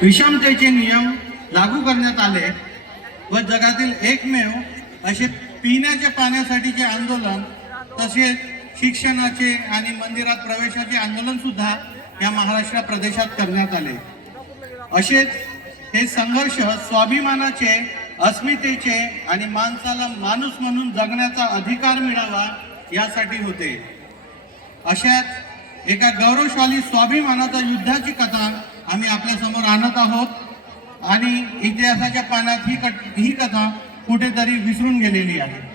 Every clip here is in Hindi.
विषमतेचे नियम लागू करण्यात आले व जगातील एकमेव असे पिण्याच्या पाण्यासाठीचे आंदोलन तसेच शिक्षणाचे आणि मंदिरात प्रवेशाचे आंदोलन सुद्धा या महाराष्ट्र प्रदेशात करण्यात आले। असेच हे संघर्ष स्वाभिमानाचे, अस्मितेचे आणि माणसाला माणूस म्हणून जगण्याचा अधिकार मिळावा यासाठी होते। अशाच एका गौरवशाली स्वाभिमानाच्या युद्धाची कथा आम्ही आपल्या समोर आणत आहोत आणि इतिहासाच्या पानात ही कथा कुठेतरी विसरून गेलेली आहे।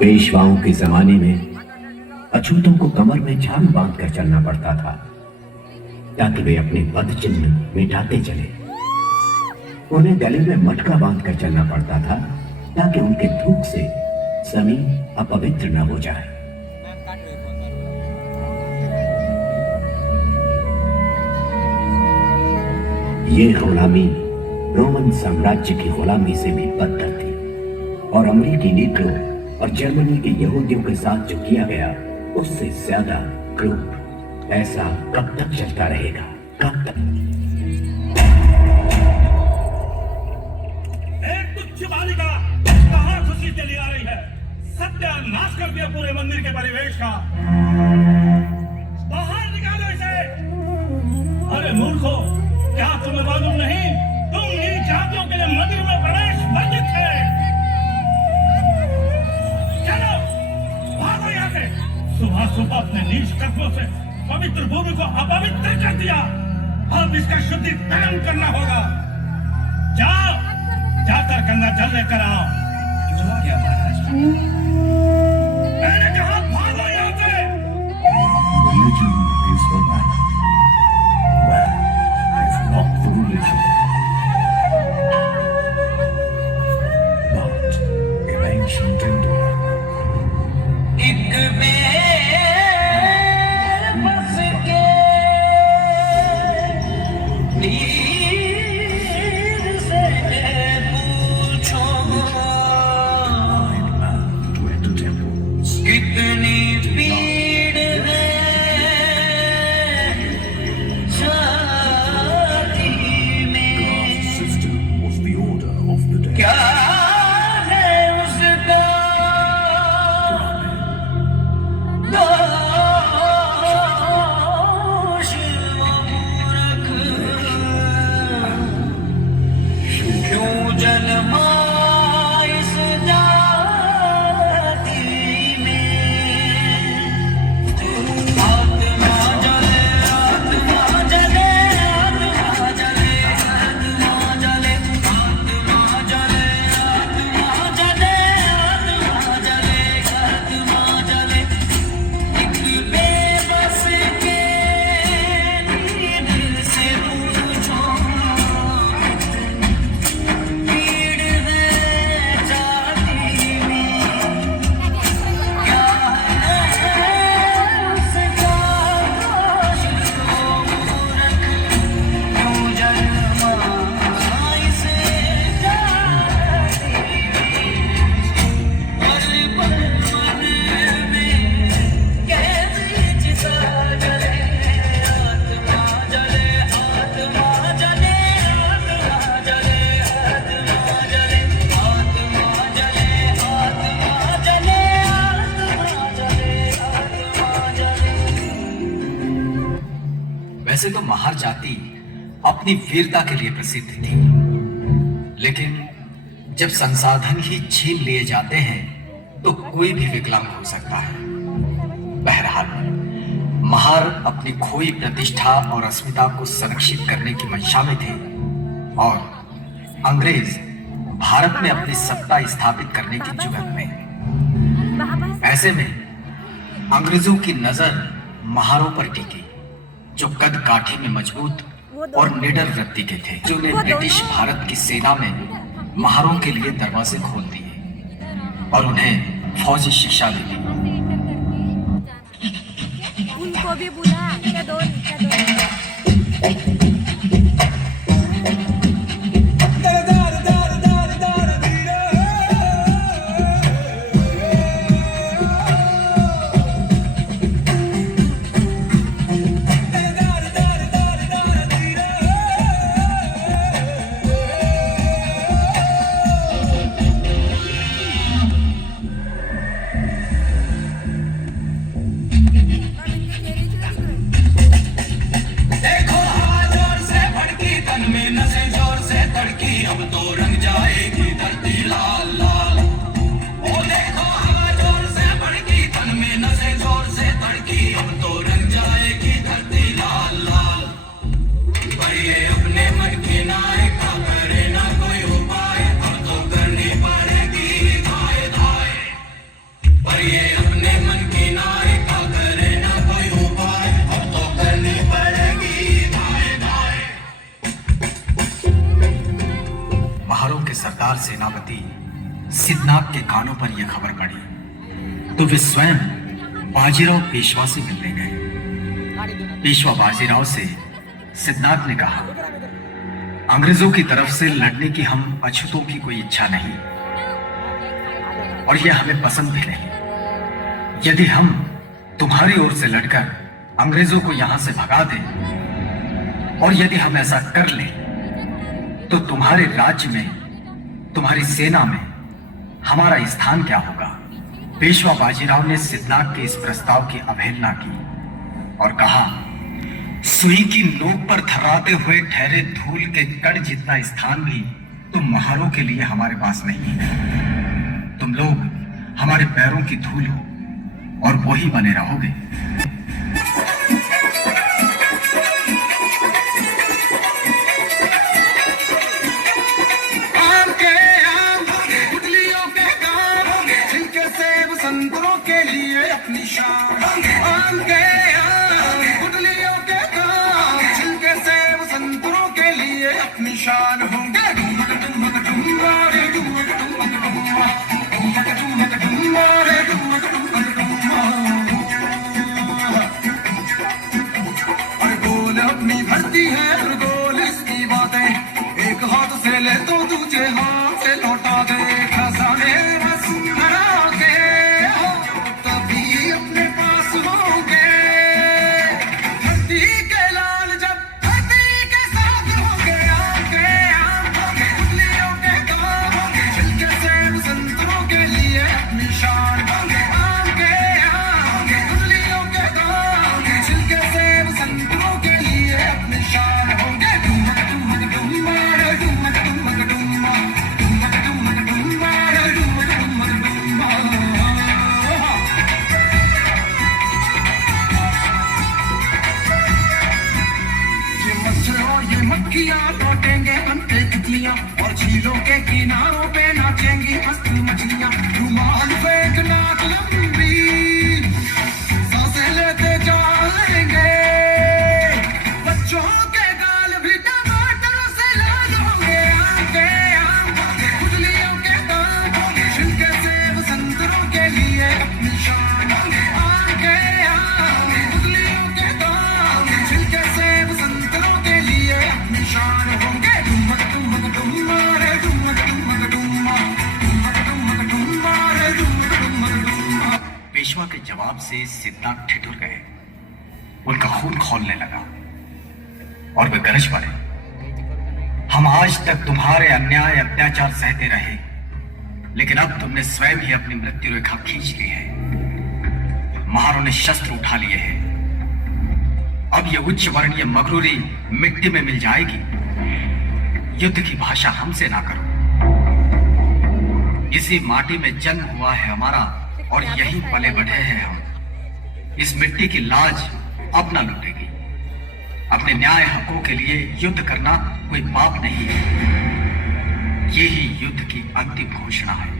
पेशवाओं के जमाने में अछूतों को कमर में झाम बांध कर चलना पड़ता था ताकि वे अपने पद चिन्ह मिटाते चले। उन्हें गले में मटका बांध कर चलना पड़ता था ताकि उनके थूक से जमीन अपवित्र न हो जाए। ये गुलामी रोमन साम्राज्य की गुलामी से भी बदतर थी और अमेरिकी नीग्रो और जर्मनी के यहूदियों के साथ जो किया गया उससे ज्यादा क्रूर। ऐसा कब तक चलता रहेगा? कब तक? एक तुच्छ बालिका कहां खुशी चली आ रही है। सत्यानाश कर दिया पूरे मंदिर के परिवेश का। बाहर निकालो इसे। अरे मूर्खों, क्या तुम्हें मालूम नहीं तुम नीच जातियों के लिए मंदिर में प्रवेश वर्जित है। चलो भागो यहाँ से। सुबह सुबह अपने नीच कदमों से पवित्र भूमि को अपवित्र कर दिया। अब इसका शुद्धिकरण करना होगा। जाओ, जाकर गंगा जल लेकर आओ। जो क्या महाराज, मैंने कहा भागो यहाँ से। Religion is for man. Man is not for religion. But in ancient India, एक बेर बस के नीर से पूछो blind man to enter temples. कितनी भीड़ है जाति में। Caste system was the order of the day. क्या है उसका दोष मूर्ख। क्यों जन्मा इस जाति में। आत्मा जले, आत्मा जले, आत्मा जले, आत्मा जले, आत्मा जले, आत्मा जले, आत्मा जले, आत्मा जले। एक बेबस के नीर से पूछो भीड़ है जाति में। क्या है उसका दोष मूर्ख। क्यों जन्मा इस जाति में। हर पल मन में कैसी चिता जले। आत्मा जले, आत्मा जले, आत्मा जले, आत्मा जले, आत्मा जले, आत्मा जले, आत्मा जले, आत्मा जले। वैसे तो महार जाति अपनी वीरता के लिए प्रसिद्ध थी, लेकिन जब संसाधन ही छीन लिए जाते हैं तो कोई भी विकलांग हो सकता है। बहरहाल महार अपनी खोई प्रतिष्ठा और अस्मिता को संरक्षित करने की मंशा में थे और अंग्रेज भारत में अपनी सत्ता स्थापित करने की जुगत में। ऐसे में अंग्रेजों की नजर महारों पर टिकी, जो कद काठी में मजबूत और निडर वृत्ति के थे, जिन्होंने ब्रिटिश भारत की सेना में महारों के लिए दरवाजे खोल दिए और उन्हें फौजी शिक्षा दी। उनको भी बुला क्या दो सिद्धनाथ के कानों पर यह खबर पड़ी तो वे स्वयं बाजीराव पेशवा से मिलने गए। पेशवा बाजीराव से सिद्धनाथ ने कहा, अंग्रेजों की तरफ से लड़ने की हम अछूतों की कोई इच्छा नहीं और यह हमें पसंद भी नहीं। यदि हम तुम्हारी ओर से लड़कर अंग्रेजों को यहां से भगा दें और यदि हम ऐसा कर लें तो तुम्हारे राज्य में, तुम्हारी सेना में हमारा स्थान क्या होगा? पेशवा बाजीराव ने सिद्धनाथ के इस प्रस्ताव की अवहेलना की और कहा, सुई की नोक पर थर्राते हुए ठहरे धूल के कण जितना स्थान भी तुम महारों के लिए हमारे पास नहीं है। तुम लोग हमारे पैरों की धूल हो और वही बने रहोगे। आम के आम, गुठलियों के काम, छिलके सेब संतरों के लिए अपनी शान। आम के आम, गुठलियों के काम, छिलके सेब संतरों के लिए अपनी शान होंगे। और गोल अपनी धरती है और गोल इसकी बातें, एक हाथ से ले तो दूसरे हाथ से लौटा दे। खजाने बस भरा के हो तभी अपने पास होंगे। धरती के लाल जब धरती के साथ होंगे। आम के आम होंगे, गुठलियों के काम होंगे, छिलके सेब संतरों के लिए अपनी शान होंगे। आम के आम, गुठलियों के काम, छिलके सेब संतरों के लिए अपनी शान होंगे। ये मच्छर और ये मक्खियाँ लौटेंगे बनके तितलियाँ और झीलों के किनारों पे नाचेंगी मस्त मछलियाँ। रुमाल फेंकना लंबी सांसें लेते जाएंगे। बच्चों के गाल भी टमाटरों से लाल होंगे। आम के आम होंगे, गुठलियों के काम होंगे, छिलके सेब संतरों के लिए अपनी शान होंगे। आम के आम, गुठलियों के काम, छिलके सेब संतरों के लिए अपनी शान होंगे। डुमक डुमक डुम्मा रे डुमक डुमक डुम्मा, डुमक डुमक डुम्मा रे डुमक डुमक डुम्मा। पेशवा के जवाब से सिद्धनाथ ठिठुर गए। उनका खून खौलने लगा और वे गरज पड़े, हम आज तक तुम्हारे अन्याय अत्याचार सहते रहे, लेकिन अब तुमने स्वयं ही अपनी मृत्यु रेखा खींच ली है। महारों ने शस्त्र उठा लिए हैं। अब ये उच्च वर्णीय मगरूरी मिट्टी में मिल जाएगी। युद्ध की भाषा हमसे ना करो। इसी माटी में जन्म हुआ है हमारा और यहीं पले बढ़े हैं हम। इस मिट्टी की लाज अब ना लुटेगी। अपने न्याय हकों के लिए युद्ध करना कोई पाप नहीं है। यही युद्ध की अंतिम घोषणा है।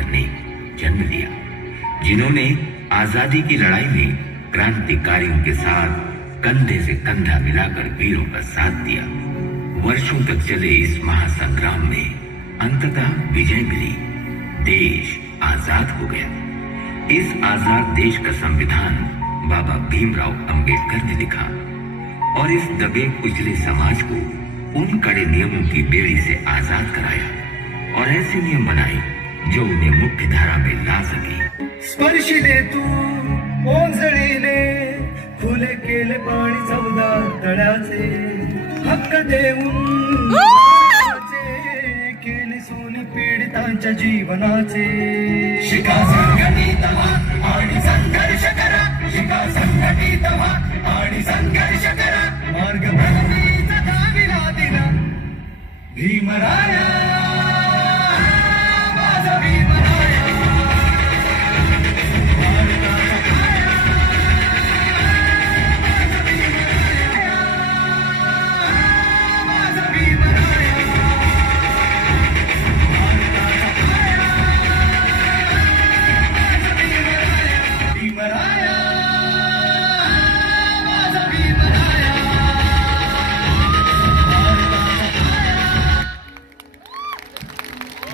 अंबेडकर ने जन्म लिया, जिन्होंने आजादी की लड़ाई में क्रांतिकारियों के साथ कंधे से कंधा मिलाकर वीरों का साथ दिया। वर्षों तक चले इस महासंग्राम में अंततः विजय मिली, देश आजाद हो गया। इस आजाद देश का संविधान बाबा भीमराव अंबेडकर ने लिखा और इस दबे कुचले समाज को उन कड़े नियमों की बेड़ी से आजाद कराया और ऐसे नियम बनाए जो उन्हें मुख्य धारा में ला सके। स्पर्शिले तू ओंजळीने खुले केले पाणी 14 तळ्याचे, हक्क देऊन केले सोने पीडितांच्या जीवनाचे। शिका संघटित व्हा आणि संघर्ष करा, शिका संघटित व्हा आणि संघर्ष करा, मार्ग प्रगतीचा दाविला दिला भीमराया, माझा भीमराया।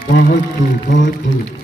बहुत खूब, बहुत खूब।